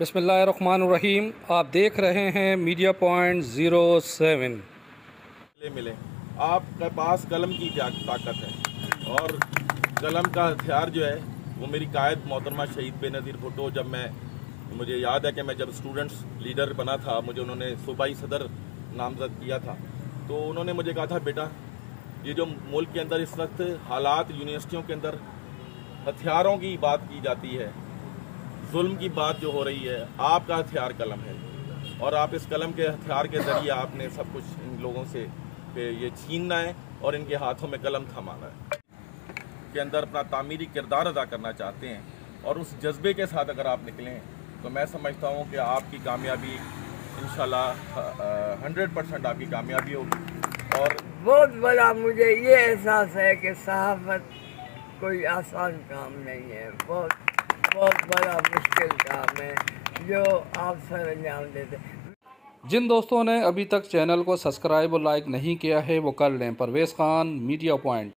बिस्मिल्लाहिर्रहमानिर्रहीम। आप देख रहे हैं मीडिया पॉइंट 07। मिले आपके पास कलम की ताकत है और कलम का हथियार जो है वो मेरी कायद मोहतरमा शहीद बेनज़ीर भुट्टो, मुझे याद है कि मैं जब स्टूडेंट्स लीडर बना था, मुझे उन्होंने सूबाई सदर नामजद किया था, तो उन्होंने मुझे कहा था, बेटा ये जो मुल्क के अंदर इस वक्त हालात, यूनिवर्सिटियों के अंदर हथियारों की बात की जाती है, जुल्म की बात जो हो रही है, आपका हथियार कलम है और आप इस कलम के हथियार के ज़रिए आपने सब कुछ इन लोगों से ये छीनना है और इनके हाथों में कलम थमाना है, के अंदर अपना तामीरी किरदार अदा करना चाहते हैं और उस जज्बे के साथ अगर आप निकलें तो मैं समझता हूँ कि आपकी कामयाबी इंशाल्लाह 100% आपकी कामयाबी होगी। और बहुत बड़ा मुझे ये एहसास है कि सहाफ़त कोई आसान काम नहीं है, बहुत बड़ा मुश्किल काम है जो आप सर अंजाम देते। जिन दोस्तों ने अभी तक चैनल को सब्सक्राइब और लाइक नहीं किया है वो कर लें। Parvez Khan, media point.